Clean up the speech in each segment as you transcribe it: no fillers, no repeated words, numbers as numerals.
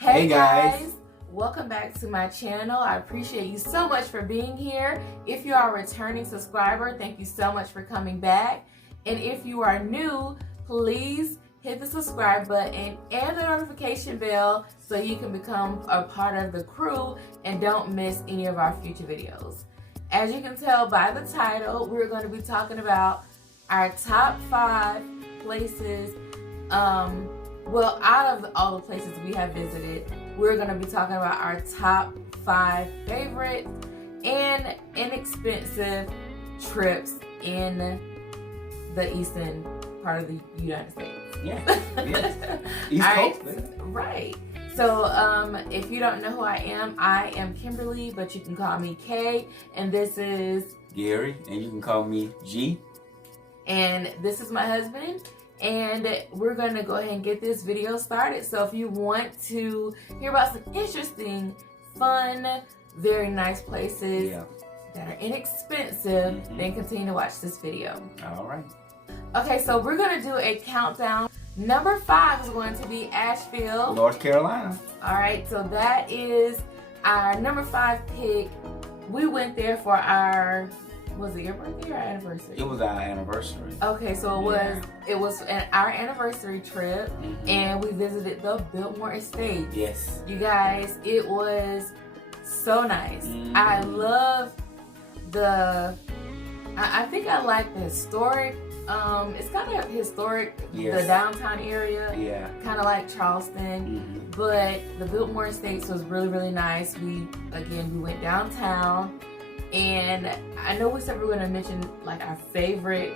Hey guys, welcome back to my channel. I appreciate you so much for being here. If you are a returning subscriber, thank you so much for coming back. And if you are new, please hit the subscribe button and the notification bell so you can become a part of the crew and don't miss any of our future videos. As you can tell by the title, we're going to be talking about our top 5 places. Well, out of all the places we have visited, we're going to be talking about our top 5 favorite and inexpensive trips in the eastern part of the United States. Yeah. East Coast. Right. So, if you don't know who I am Kimberly, but you can call me Kay, and this is Gary, and you can call me G. And this is my husband. And we're going to go ahead and get this video started. So if you want to hear about some interesting, fun, very nice places that are inexpensive, then continue to watch this video. All right. Okay, so we're going to do a countdown. Number 5 is going to be Asheville, North Carolina. All right, so that is our number 5 pick. We went there for our... Was it your birthday or our anniversary? It was our anniversary. Okay, so it was our anniversary trip, and we visited the Biltmore Estate. Yes. You guys, it was so nice. I love I think I like the historic. It's kind of historic, the downtown area. Yeah. Kind of like Charleston, but the Biltmore Estates was really, really nice. We went downtown. And I know we said we were going to mention like our favorite.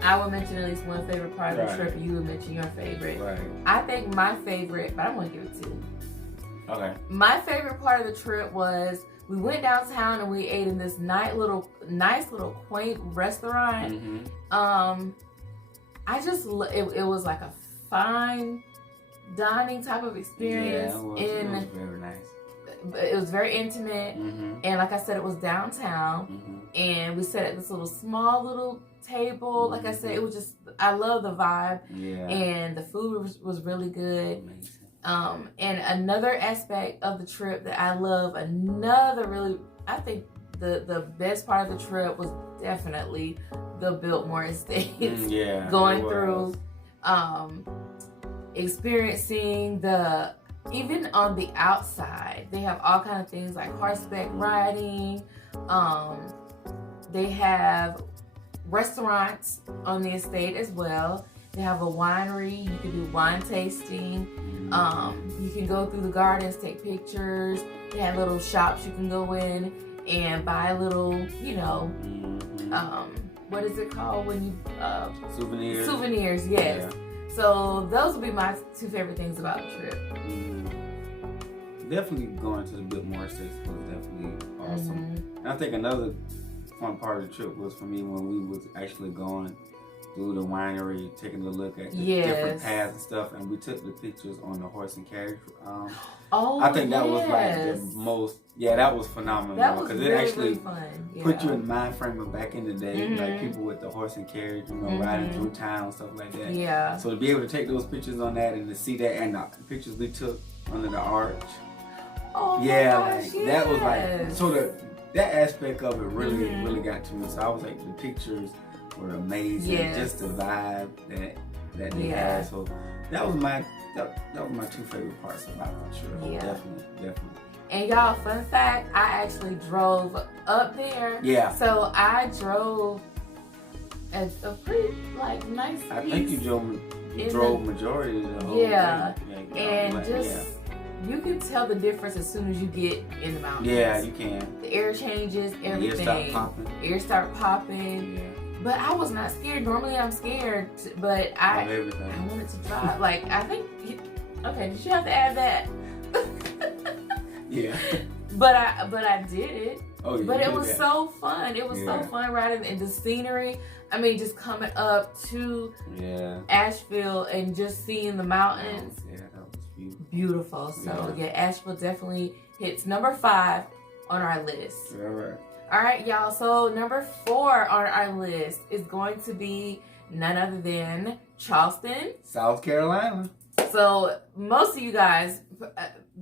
I would mention at least one favorite part of the trip, and you would mention your favorite. Right. I think my favorite, but I'm going to give it 2. Okay. My favorite part of the trip was we went downtown and we ate in this nice little quaint restaurant. It was like a fine dining type of experience. Yeah, it was very nice. It was very intimate, and like I said, it was downtown, and we sat at this small little table. Like I said, it was just, I love the vibe, and the food was really good. Amazing. And another aspect of the trip that I love, I think the best part of the trip was definitely the Biltmore Estates. Going through, experiencing even on the outside, they have all kinds of things like horseback riding. They have restaurants on the estate as well. They have a winery. You can do wine tasting. You can go through the gardens, take pictures. They have little shops you can go in and buy little, what is it called when you souvenirs? Souvenirs, yes. Yeah. So those would be my 2 favorite things about the trip. Definitely going to the Biltmore Estates was definitely awesome. And I think another fun part of the trip was for me when we was actually going through the winery, taking a look at the different paths and stuff, and we took the pictures on the horse and carriage. I think that was like the most. Yeah, that was phenomenal because it actually put you in the mind frame of back in the day, like people with the horse and carriage, riding through town and stuff like that. Yeah. So to be able to take those pictures on that and to see that, and the pictures we took under the arch. Oh gosh, that was like, so that aspect of it really got to me. So I was like, the pictures were amazing, just the vibe that they had. So that was my 2 favorite parts about the trip. Yeah. Definitely. And y'all, fun fact, I actually drove up there. Yeah. So I drove a pretty nice piece. I think you drove majority of the whole thing. And you can tell the difference as soon as you get in the mountains. Yeah, you can. The air changes, everything. Ears start popping. Yeah. But I was not scared. Normally I'm scared, but I wanted to drive. I think, okay, did you have to add that? Yeah. But I did it. Oh, yeah. But it was so fun. It was so fun riding in the scenery. I mean, just coming up to Asheville and just seeing the mountains. Yeah, that was beautiful. So Asheville definitely hits number 5 on our list. All right, y'all. So number 4 on our list is going to be none other than Charleston, South Carolina. So most of you guys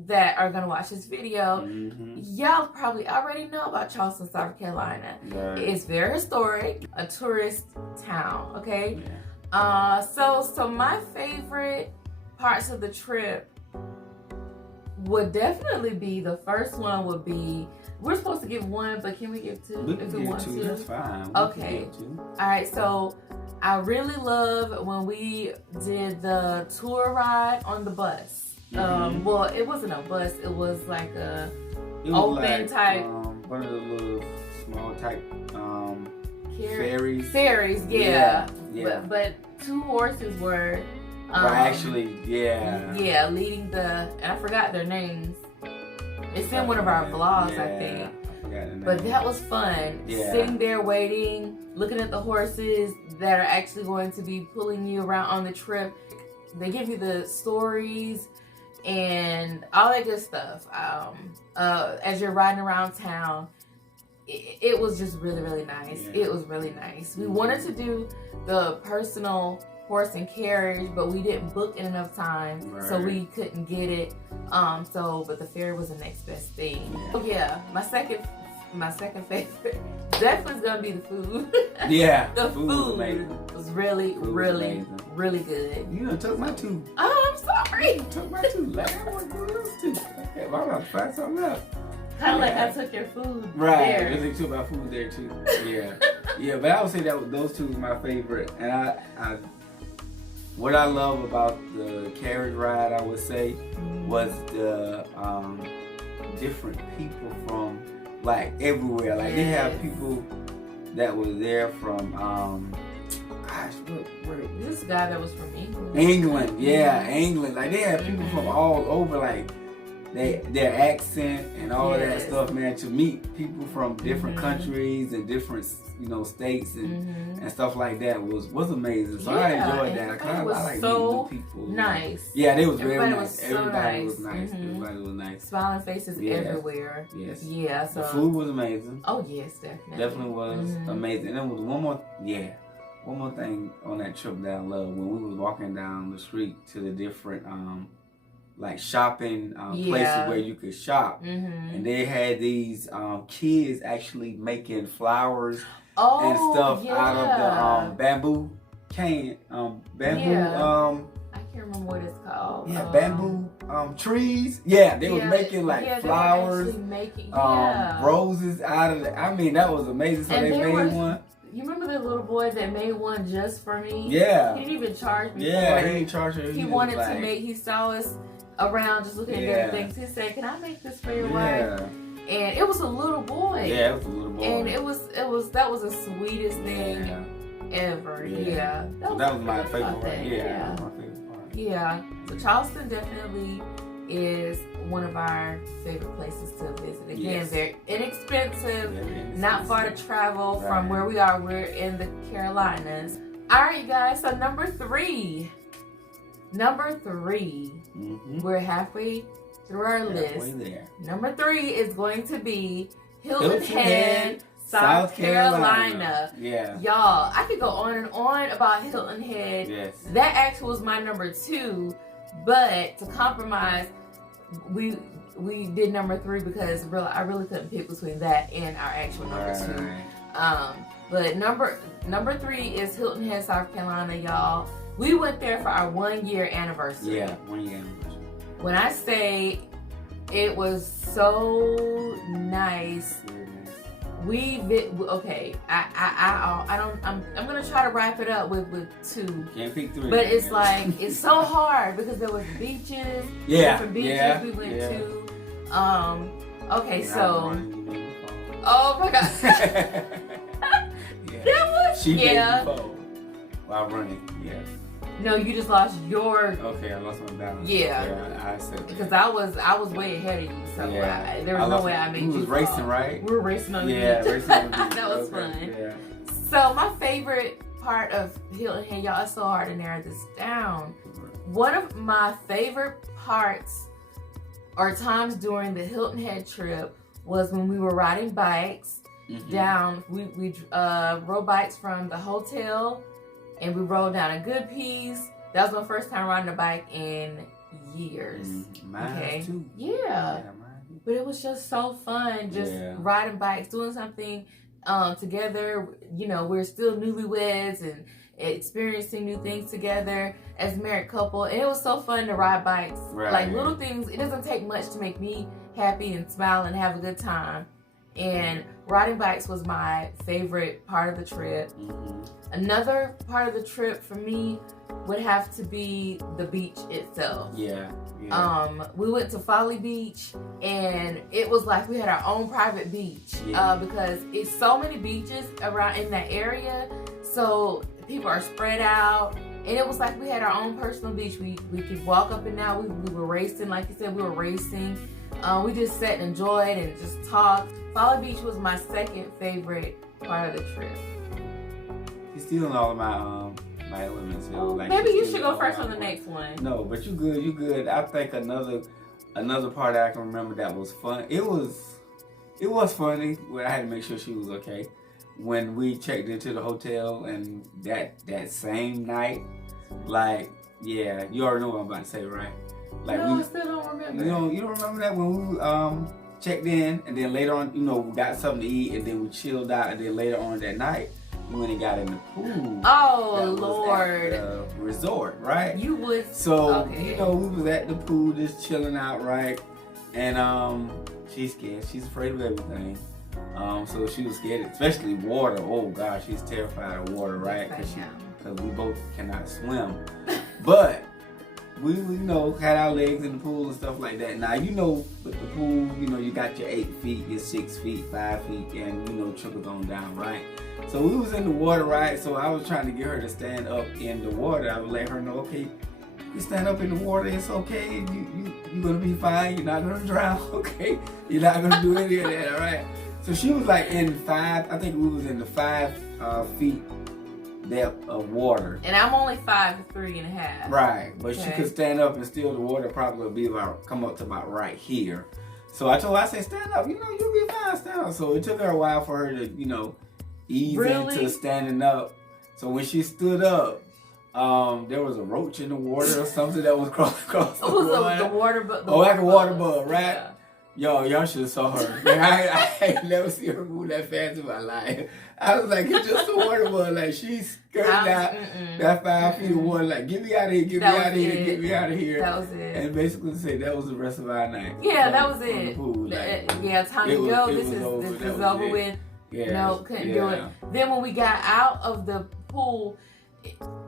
that are gonna watch this video, y'all probably already know about Charleston, South Carolina. Right. It's very historic, a tourist town. Okay. Yeah. So my favorite parts of the trip would definitely be, the first one would be, we're supposed to give one, but can we give two if we want to? That's fine. Okay. All right. So I really love when we did the tour ride on the bus. Well, it wasn't a bus. It was like a open type. One of the little small type ferries. Ferries, yeah. But two horses were. Yeah, leading the. And I forgot their names. It's in one of our vlogs, I think. But that was fun. Yeah. Sitting there waiting, looking at the horses that are actually going to be pulling you around on the trip. They give you the stories and all that good stuff. As you're riding around town, it was just really, really nice. Yeah. It was really nice. We wanted to do the personal horse and carriage, but we didn't book in enough time, so we couldn't get it. But the ferry was the next best thing. Yeah. So yeah, my second favorite definitely is gonna be the food. Yeah, the food was really good. You done took my two. Oh, I'm sorry. You took my two. Like, I want to do those two. Okay, I'm about to find something else. Kind of like I took your food. Right, because they took my food there too. Yeah, yeah. But I would say that those two were my favorite, and I what I love about the carriage ride, I would say, was the different people from like everywhere. Like they have people that were there from where this guy that was from England. England. Like they have people from all over, like their accent and all that stuff, man. To meet people from different countries and different, states and stuff like that was amazing. So I enjoyed that. I like meeting new people. Nice. Yeah, they was very nice. Was so Everybody was nice. Everybody was nice. Smiling faces everywhere. Yes. Yeah. So the food was amazing. Oh yes, definitely. Definitely was amazing. And there was one more thing on that trip that I loved, when we was walking down the street to the different like shopping places where you could shop, and they had these kids actually making flowers and stuff out of the bamboo can I can't remember what it's called. Yeah, bamboo trees. Yeah, they was making like flowers, roses out of it. I mean, that was amazing. So they made one. You remember the little boy that made one just for me? Yeah. He didn't even charge me. Yeah, he didn't charge her. He wanted to make. He saw us around just looking at different things. He said, "Can I make this for your wife?" And it was a little boy. Yeah, it was a little boy. And that was the sweetest thing ever. Yeah. That was my favorite part. Yeah, that was my favorite part. Yeah. So Charleston definitely is one of our favorite places to visit. Again, they're inexpensive, not far to travel from where we are. We're in the Carolinas. All right, you guys. So number three. We're halfway through our list. There. Number 3 is going to be Hilton Head, South Carolina. Yeah. Y'all, I could go on and on about Hilton Head. Yes. That actually was my number 2, but to compromise, we did number 3 because I really couldn't pick between that and our actual number 2. But number 3 is Hilton Head, South Carolina, y'all. We went there for our 1-year anniversary. Yeah, 1-year anniversary. When I say it was so nice, I'm gonna try to wrap it up with 2. Can't pick 3. But it's like it's so hard because there was beaches, different beaches we went to. Okay, so oh my god, that was she did before while running. Yeah. No, you just lost your. Okay, I lost my balance. Yeah, I said that. Because I was way ahead of you, so there was no way I made you. We was racing, right? We were racing on the beach. Yeah, racing on the beach. That was fun. Yeah. So my favorite part of Hilton Head, y'all, it's so hard to narrow this down. One of my favorite parts or times during the Hilton Head trip was when we were riding bikes down. We rode bikes from the hotel. And we rode down a good piece. That was my first time riding a bike in years. Mine too. Yeah. But it was just so fun, just riding bikes, doing something together. You know, we're still newlyweds and experiencing new things together as a married couple. And it was so fun to ride bikes. Like little things, it doesn't take much to make me happy and smile and have a good time. And riding bikes was my favorite part of the trip. Another part of the trip for me would have to be the beach itself. We went to Folly Beach, and it was like we had our own private beach because it's so many beaches around in that area, so people are spread out, and it was like we had our own personal beach. We could walk up and down. We were racing, like you said, we were racing. We just sat and enjoyed and just talked. Folly Beach was my second favorite part of the trip. She's stealing all of my elements. Like maybe you should go first on the next one. No, but you good. I think another part that I can remember that was fun. It was funny where I had to make sure she was okay. When we checked into the hotel and that same night, like, yeah, you already know what I'm about to say, right? Like, no, I still don't remember. You don't remember that when we checked in, and then later on, we got something to eat, and then we chilled out, and then later on that night, we went and got in the pool. Oh, Lord. At the resort, right? You would. So, we was at the pool just chilling out, right? And she's scared. She's afraid of everything. So she was scared, especially water. Oh, gosh, she's terrified of water, right? Because we both cannot swim. But we had our legs in the pool and stuff like that. Now, with the pool, you got your 8 feet, your 6 feet, 5 feet, and, trickles on down, right? So we was in the water, right? So I was trying to get her to stand up in the water. I would let her know, okay, you stand up in the water, it's okay. You're going to be fine. You're not going to drown, okay? You're not going to do any of that, all right? So she was like in 5, I think we was in the 5 feet depth of water. And I'm only 5'3.5". Right, but she could stand up and still the water probably would be come up to about right here. So I told her, I said, stand up, you'll be fine, stand up. So it took her a while for her to, ease into standing up. So when she stood up, there was a roach in the water or something that was across the water. The water bug. Like a water bug, right? Yeah. Y'all should have saw her. Like, I ain't never seen her move that fast in my life. I was like, it's just a water bug. Like, she's skirting out that 5 feet of water. Like, get me out of here, get me out of here, get me out of here. That was it. And basically say that was the rest of our night. Yeah, that was it. The pool. Like, time to go. This is over with. Yeah, no, couldn't do it. Then when we got out of the pool,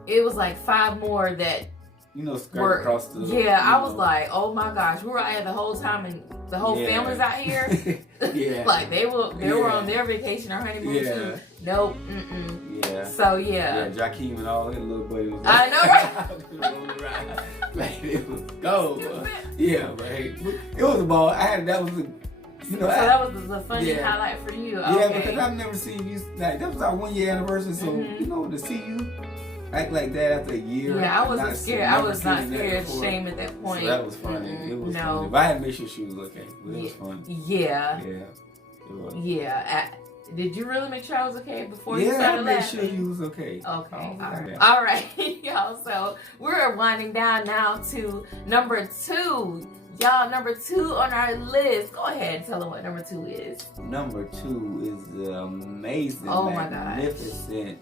it was like 5 more that skirt across the. Yeah, I was like, oh my gosh, we were out here the whole time, and the whole family's out here. Like they were on their vacation or honeymoon too. Nope. Yeah. So yeah. Yeah, Jakeem and all his little buddies. Was I know, right? Like it was go. Yeah, but hey, it was a ball. That was a. So that was the funny highlight for you. Okay. Yeah, because I've never seen you. Like that was our 1-year anniversary, so to see you act like that after a year. Yeah, I wasn't scared. I was not scared of shame at that point. So that was funny. It was funny. But I had to make sure she was okay. But it was fun. Yeah. Yeah. It was. Yeah. Did you really make sure I was okay before you started laughing? Yeah, I made sure you was okay. Okay. All right, y'all. So we're winding down now to number 2. Y'all, number 2 on our list. Go ahead and tell them what number 2 is. Number 2 is the amazing, magnificent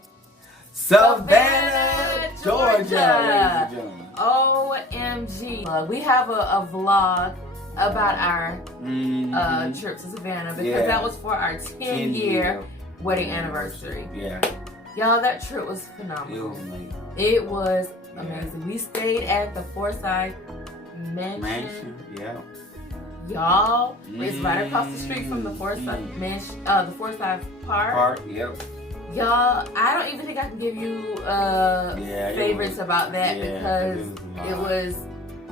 Savannah, Georgia. Ladies and gentlemen. OMG. We have a vlog about our trip to Savannah because that was for our 10-year wedding anniversary. Yeah. Y'all, that trip was phenomenal. It was amazing. We stayed at the Forsyth Mansion. Yeah. Y'all, it's right across the street from the Forsyth Mansion, the Forsyth Park. Yep. Y'all, I don't even think I can give you favorites about that because it was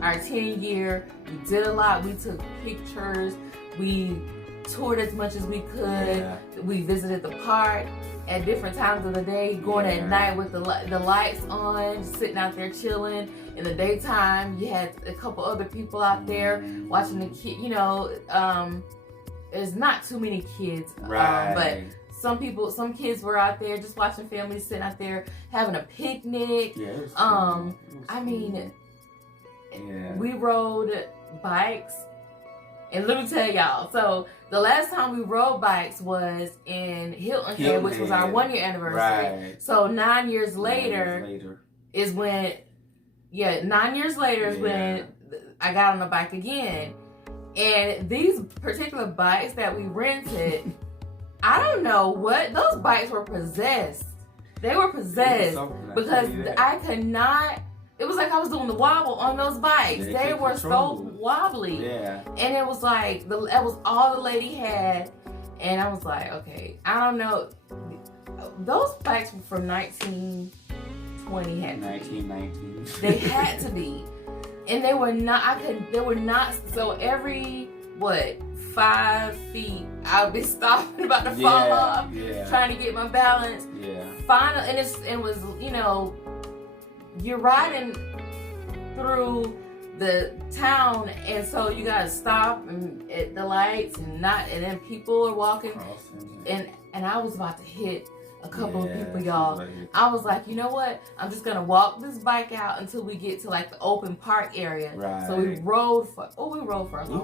our 10-year. We did a lot. We took pictures. We toured as much as we could. Yeah. We visited the park at different times of the day, going at night with the lights on, sitting out there chilling. In the daytime, you had a couple other people out there watching the kid. There's not too many kids, but some kids were out there just watching families sitting out there having a picnic. Yeah, I mean, we rode bikes. And let me tell y'all, so the last time we rode bikes was in Hilton Head, which was our 1 year anniversary. Right. So 9 years later is when, 9 years later is when I got on the bike again. And these particular bikes that we rented, I don't know what, those bikes were possessed. They were possessed because I could not. It was like I was doing the wobble on those bikes. They were so wobbly. Yeah. And it was like, that was all the lady had. And I was like, okay, I don't know. Those bikes were from 1920. 1919. They had to be. And they were not, so every, 5 feet, I would be stopping, about to fall off, trying to get my balance. Yeah. Finally, and it was, you're riding through the town, and so you gotta stop at the lights and then people are walking, and I was about to hit a couple of people, y'all. I was like, you know what? I'm just gonna walk this bike out until we get to like the open park area. Right. So we rode for a long time. We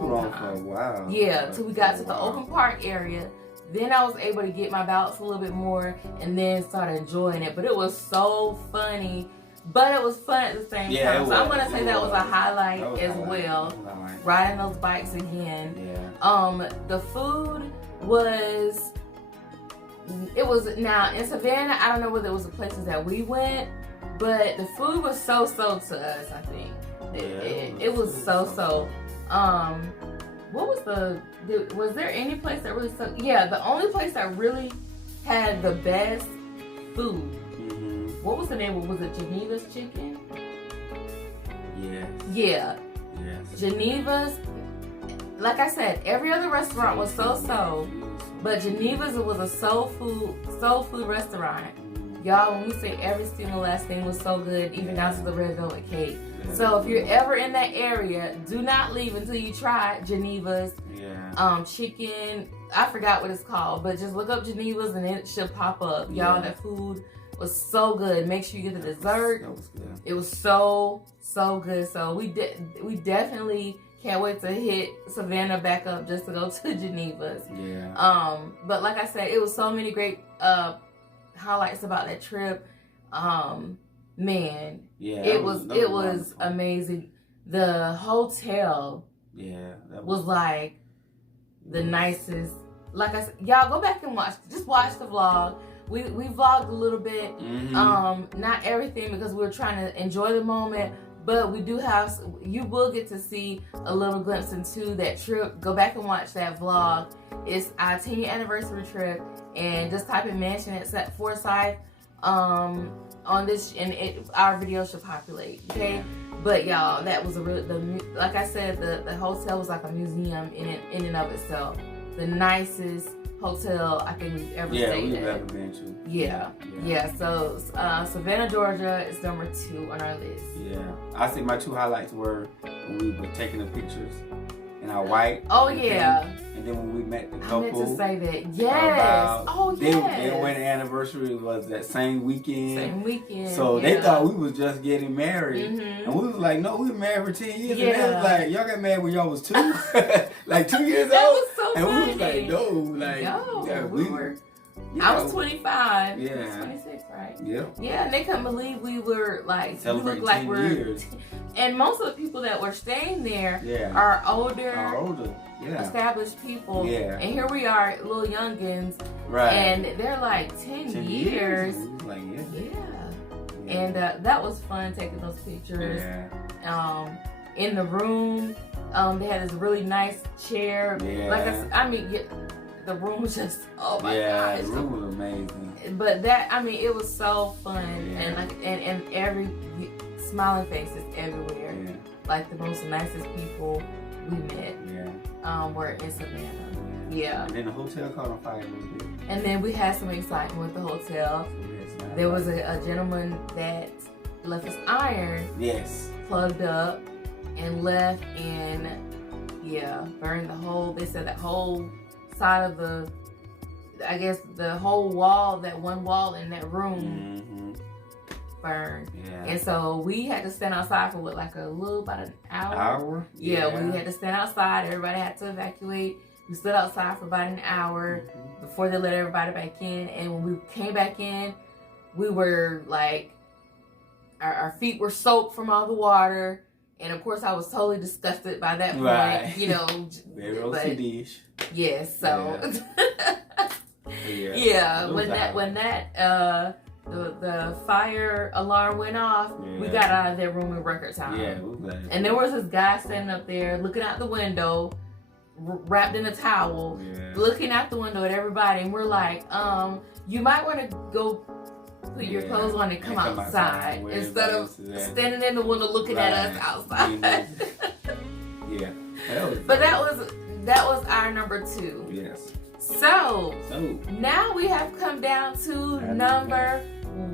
rode for a while. Yeah, till we got to the open park area. Then I was able to get my balance a little bit more, and then started enjoying it. But it was so funny. But it was fun at the same time. So I'm going to say that was a highlight as well. Riding those bikes again. Yeah. The food was, now in Savannah, I don't know whether it was the places that we went, but the food was so-so to us, I think. It was so-so. What was was there any place that really, the only place that really had the best food. What was the name? Was it Geneva's Chicken? Yes. Yeah. Yes. Geneva's, like I said, every other restaurant was so-so, but Geneva's was a soul food restaurant. Y'all, when we say every single last thing was so good, even down to the red velvet cake. So if you're ever in that area, do not leave until you try Geneva's chicken. I forgot what it's called, but just look up Geneva's and it should pop up. Y'all, that food was so good. Make sure you get the dessert. That was good. It was so good. So we definitely can't wait to hit Savannah back up just to go to Geneva's. Yeah. But like I said, it was so many great highlights about that trip. Man. Yeah. It was amazing. The hotel. Yeah. Was like the nicest. Like I said, y'all go back and watch the vlog. We vlogged a little bit, not everything because we were trying to enjoy the moment, but you will get to see a little glimpse into that trip. Go back and watch that vlog. It's our 10-year anniversary trip, and just type in mansion at Forsyth on this, and our video should populate, okay? Yeah. But y'all, that was like I said, the hotel was like a museum in and of itself. The nicest hotel I think we've ever stayed at. Ever been to. Yeah. So Savannah, Georgia is number 2 on our list. Yeah, I think my 2 highlights were when we were taking the pictures in our white. Oh yeah. And then when we met the couple. I meant to say that. Yes. Their wedding anniversary was that same weekend. So they thought we was just getting married, and we was like, no, we were married for 10 years. And they was like, y'all got married when y'all was 2, like 2 years old. That was so and funny. We was like, no, we were. I was 25. Yeah. You was 26, right? Yeah. Yeah, and they couldn't believe we were like, we looked like we're years. And most of the people that were staying there are older. Established people. Yeah. And here we are, little youngins. Right. And they're like 10 years. Like, yeah. And that was fun taking those pictures. Yeah. In the room, they had this really nice chair. Yeah. Like the room was just, oh my gosh. The room was amazing. But it was so fun. And every smiling faces everywhere. Yeah. Like the most nicest people we met. Were in Savannah. Yeah. And then the hotel caught on fire a little bit. And then we had some excitement with the hotel. There was a gentleman that left his iron. Yes. Plugged up and left and burned they said that whole side of the whole wall, that one wall in that room burn. Yeah. And so we had to stand outside for what, like about an hour? Yeah, we had to stand outside. Everybody had to evacuate. We stood outside for about an hour before they let everybody back in. And when we came back in, we were like, our feet were soaked from all the water. And of course, I was totally disgusted by that point. Right. You know, very OCD-ish. Yes. So yeah. When that the fire alarm went off, we got out of that room in record time. Yeah. And there was this guy standing up there looking out the window, wrapped in a towel, looking out the window at everybody, and we're like, you might want to go put your clothes on and come outside instead of standing in the window looking at us outside. But that was our number 2. Yes. So now we have come down to number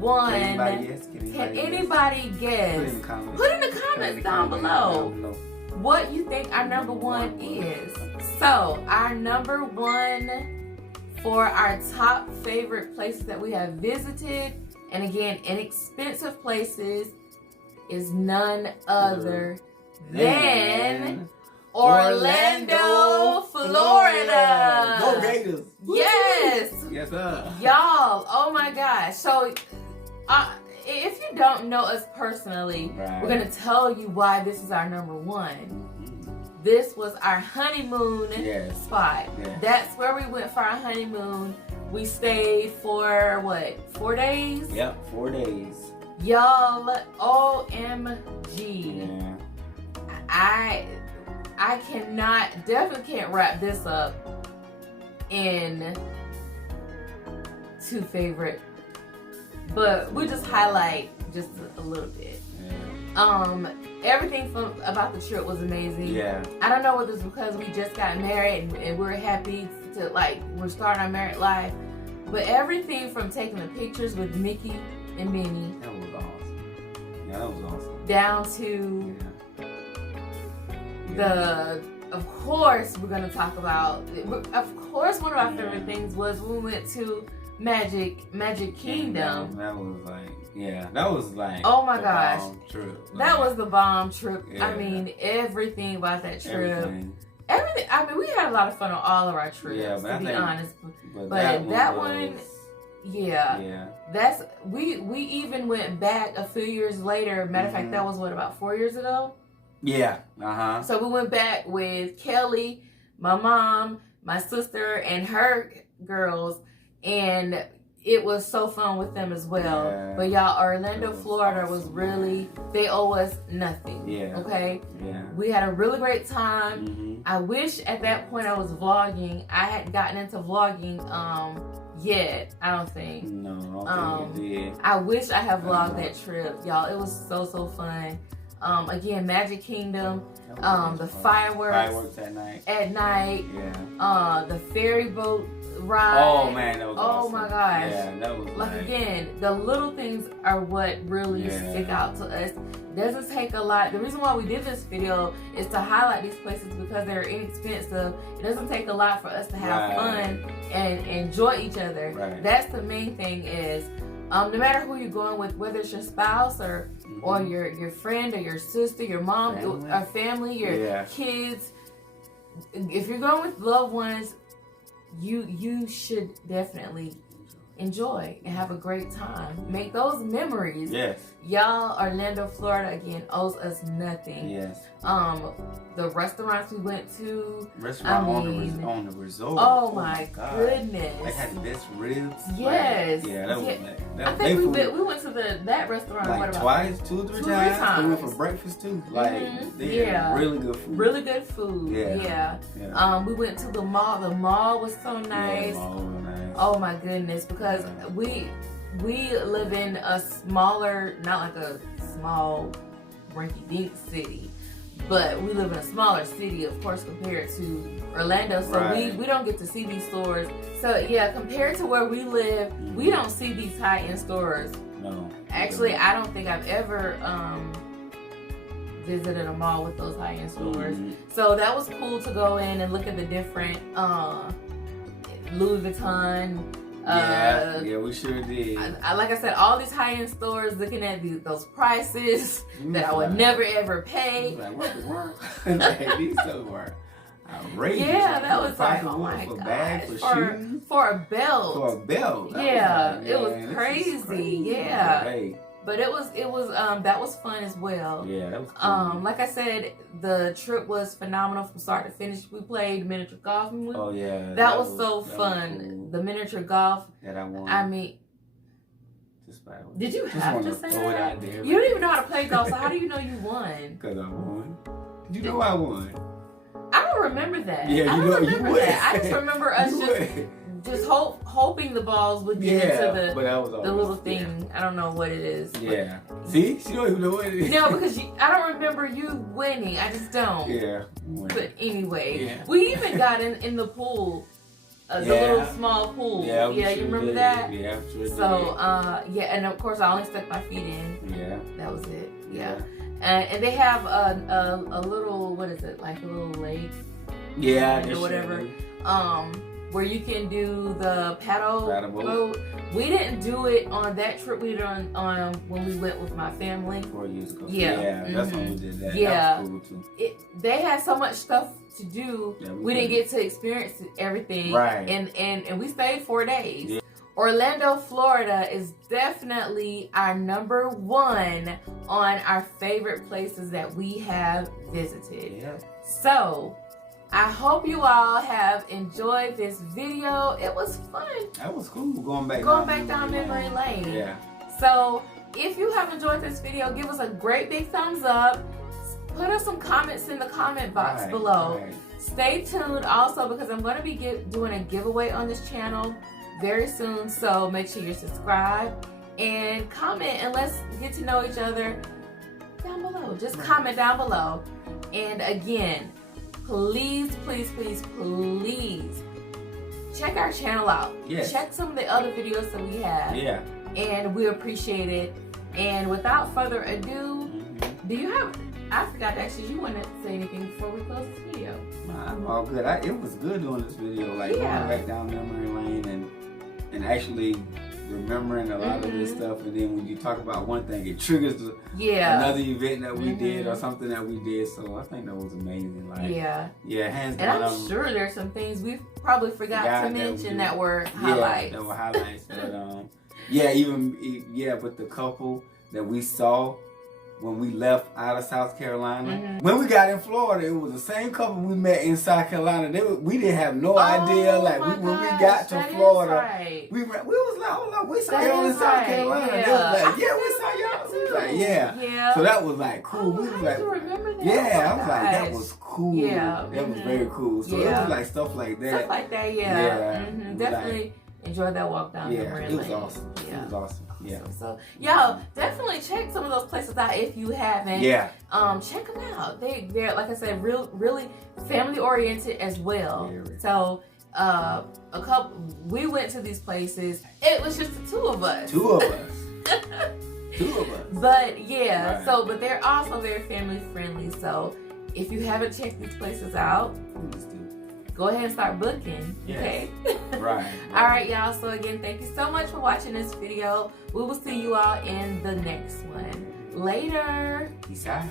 1. Can anybody guess? Put in the comments down below what you think our number 1 is. So our number 1 for our top favorite places that we have visited, and again, inexpensive places, is none other than Orlando, Florida. Go Gators. Yes. Yes, sir. Y'all, oh my gosh. So, if you don't know us personally, we're going to tell you why this is our number 1. This was our honeymoon spot. Yes. That's where we went for our honeymoon. We stayed for, 4 days? Yep, 4 days. Y'all, OMG. Yeah. I definitely can't wrap this up in 2 favorite, but we just highlight just a little bit. Yeah. Everything about the trip was amazing. Yeah. I don't know whether it's because we just got married and we're happy to, we're starting our married life, but everything from taking the pictures with Mickey and Minnie. That was awesome. Yeah, that was awesome. Down to of course, we're going to talk about, of course, one of our favorite things was when we went to Magic Kingdom. That was like, oh my gosh. Bomb trip. That was the bomb trip. Yeah. I mean, everything about that trip. Everything. I mean, we had a lot of fun on all of our trips, to be honest. But that one, that's, we even went back a few years later. Matter of fact, that was about 4 years ago? Yeah. So we went back with Kelly, my mom, my sister, and her girls, and it was so fun with them as well. Yeah. But y'all, Orlando, Florida was really, they owe us nothing. Yeah. Okay? Yeah. We had a really great time. Mm-hmm. I wish at that point I was vlogging. I hadn't gotten into vlogging yet, I don't think. No, I don't think you did. I wish I had vlogged that trip. Y'all, it was so fun. Again, Magic Kingdom, the fireworks at night. Yeah. The ferry boat ride. Oh man, that was awesome. Oh my gosh. Yeah, that was again, the little things are what really stick out to us. It doesn't take a lot. The reason why we did this video is to highlight these places because they're inexpensive. It doesn't take a lot for us to have fun and enjoy each other. Right. That's the main thing is, no matter who you're going with, whether it's your spouse or your friend or your sister, your mom, or family, your kids, if you're going with loved ones, you should definitely enjoy and have a great time. Make those memories. Yes. Y'all, Orlando, Florida, again, owes us nothing. Yes. The restaurants we went to. On the resort. Oh my goodness. They had the best ribs. Yes. That was I think we went to that restaurant like twice, 2 or 3 times. We went for breakfast too. They had really good food. Really good food. Yeah. We went to the mall. The mall was so nice. The mall was nice. Oh my goodness, because we live in a smaller, not like a small rinky-dink city, but we live in a smaller city, of course, compared to Orlando. So we don't get to see these stores. So yeah, compared to where we live, we don't see these high-end stores. No. Actually, I don't think I've ever visited a mall with those high-end stores. So that was cool to go in and look at the different Louis Vuitton, Yeah, we sure did. Like I said, all these high-end stores looking at those prices that I would never ever pay. Like, what the world? Like, these stores were outrageous. Yeah, that was like, oh my god, for a belt. For a belt. Yeah, it was crazy. Yeah. Hey. But it was that was fun as well. Yeah, that was cool. Like I said, the trip was phenomenal from start to finish. We played miniature golf. Oh yeah, that was so fun. Cool. The miniature golf that I won. I mean, did you have to say that? You don't even know how to play golf, so how do you know you won? Because I won. You know I won. I don't remember that. Yeah, I don't remember you that. I just remember us just hoping the balls would get into the little thing. I don't know what it is. Yeah. See? She don't even know what it is. No, because I don't remember you winning. I just don't. Yeah. But anyway, we even got in the pool. The little small pool. Yeah, you remember that? Yeah, sure. So, and of course I only stuck my feet in. Yeah. That was it. Yeah. And they have a little, what is it, like a little lake? Yeah, or whatever. Where you can do the paddle boat. We didn't do it on that trip. We did it on when we went with my family 4 years ago. Yeah, that's when we did that. Yeah, that was cool too. They had so much stuff to do. Yeah, we didn't get to experience everything. Right. And we stayed 4 days. Yeah. Orlando, Florida is definitely our #1 on our favorite places that we have visited. Yeah. So, I hope you all have enjoyed this video. It was fun. That was cool. Going back down memory lane. Yeah. So, if you have enjoyed this video, give us a great big thumbs up. Put us some comments in the comment box below. Right. Stay tuned also because I'm going to be doing a giveaway on this channel very soon. So, make sure you're subscribed and comment and let's get to know each other down below. Just comment down below. And again, please check our channel out. Yes. Check some of the other videos that we have. Yeah. And we appreciate it. And without further ado, do you have... I forgot to ask you, you want to say anything before we close this video? I'm all good. It was good doing this video. Like going back down memory lane and actually remembering a lot of this stuff, and then when you talk about one thing, it triggers another event that we did or something that we did. So I think that was amazing. Like hands down. And I'm sure there's some things we probably forgot to mention that were highlights. Yeah, that were highlights. But with the couple that we saw when we left out of South Carolina. When we got in Florida, it was the same couple we met in South Carolina. We didn't have no idea. Like when we got to Florida, we was like, "Oh look, we saw y'all in South Carolina." They was like, "Yeah, we saw y'all." We was like, "Yeah." So that was like cool. We was like, "Yeah." I was like, "That was cool." Yeah, that was very cool. So it was like stuff like that. Stuff like that. Yeah. Definitely enjoyed that walk down memory lane. It was awesome. Yeah. It was awesome. Yeah. So y'all definitely check some of those places out if you haven't. Yeah. Check them out. They're like I said, really family oriented as well. Yeah. So we went to these places. It was just the two of us. But yeah, but they're also very family friendly. So if you haven't checked these places out, go ahead and start booking. Okay. Right. All right, y'all. So again, thank you so much for watching this video. We will see you all in the next one. Later. Peace out.